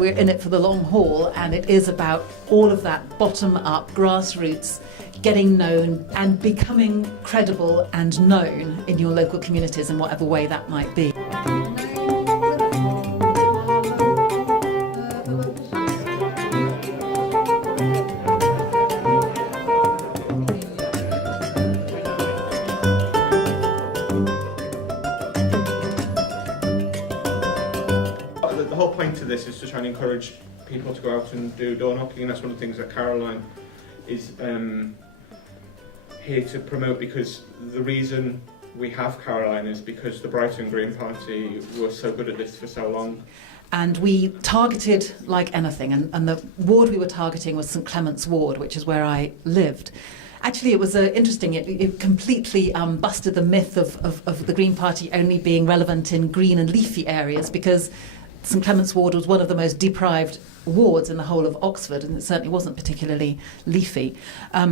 we're in it for the long haul, and it is about all of that bottom-up, grassroots, getting known and becoming credible and known in your local communities in whatever way that might be. The whole point of this is to try and encourage people to go out and do door knocking, and that's one of the things that Caroline is here to promote, because the reason we have Caroline is because the Brighton Green Party were so good at this for so long. And we targeted like anything, and the ward we were targeting was St Clement's Ward, which is where I lived. Actually, it was interesting. It completely busted the myth of the Green Party only being relevant in green and leafy areas, because St Clement's Ward was one of the most deprived wards in the whole of Oxford, and it certainly wasn't particularly leafy. I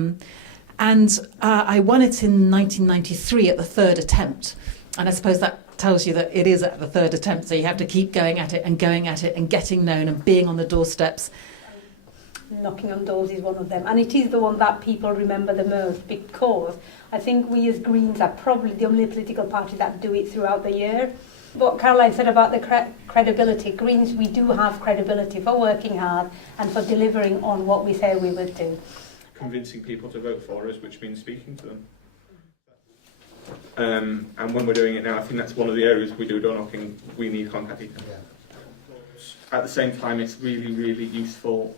won it in 1993 at the third attempt, and I suppose that tells you that it is at the third attempt, so you have to keep going at it and getting known and being on the doorsteps. Knocking on doors is one of them, and it is the one that people remember the most, because I think we as Greens are probably the only political party that do it throughout the year. What Caroline said about the credibility, Greens, we do have credibility for working hard and for delivering on what we say we would do. Convincing people to vote for us, which means speaking to them. And when we're doing it now, I think that's one of the areas we do door knocking. We need contact details. At the same time, it's really, really useful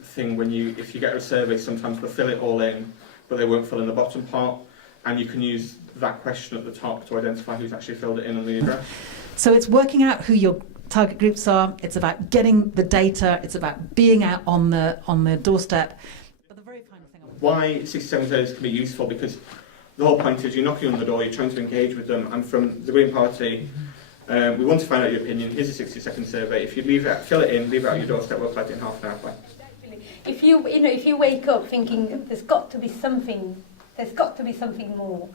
thing when if you get a survey, sometimes they'll fill it all in, but they won't fill in the bottom part, and you can use that question at the top to identify who's actually filled it in on the address. So it's working out who your target groups are. It's about getting the data. It's about being out on the doorstep. But the very final thing why 67 surveys can be useful, because the whole point is you're knocking on the door, you're trying to engage with them, and from the Green Party, we want to find out your opinion. Here's a 60-second survey. If you fill it in, leave it at your doorstep, we'll collect it in half an hour. Play. If you wake up thinking there's got to be something more,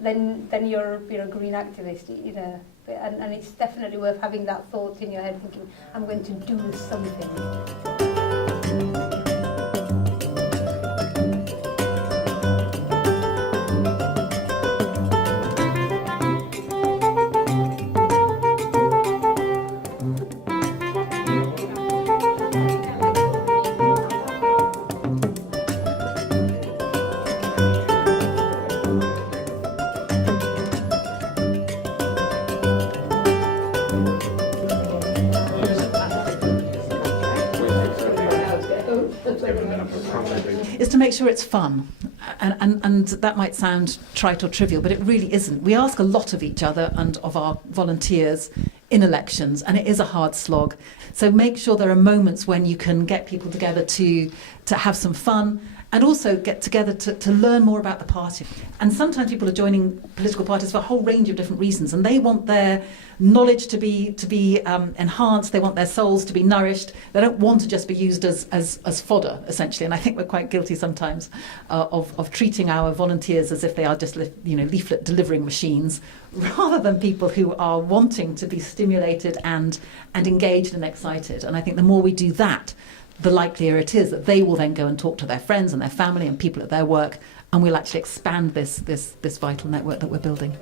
then you're a green activist, and it's definitely worth having that thought in your head, thinking I'm going to do something. is to make sure it's fun. And that might sound trite or trivial, but it really isn't. We ask a lot of each other and of our volunteers in elections, and it is a hard slog. So make sure there are moments when you can get people together to have some fun, and also get together to learn more about the party. And sometimes people are joining political parties for a whole range of different reasons, and they want their knowledge to be enhanced, they want their souls to be nourished, they don't want to just be used as fodder, essentially. And I think we're quite guilty sometimes of treating our volunteers as if they are just leaflet delivering machines, rather than people who are wanting to be stimulated and engaged and excited. And I think the more we do that, the likelier it is that they will then go and talk to their friends and their family and people at their work, and we'll actually expand this vital network that we're building.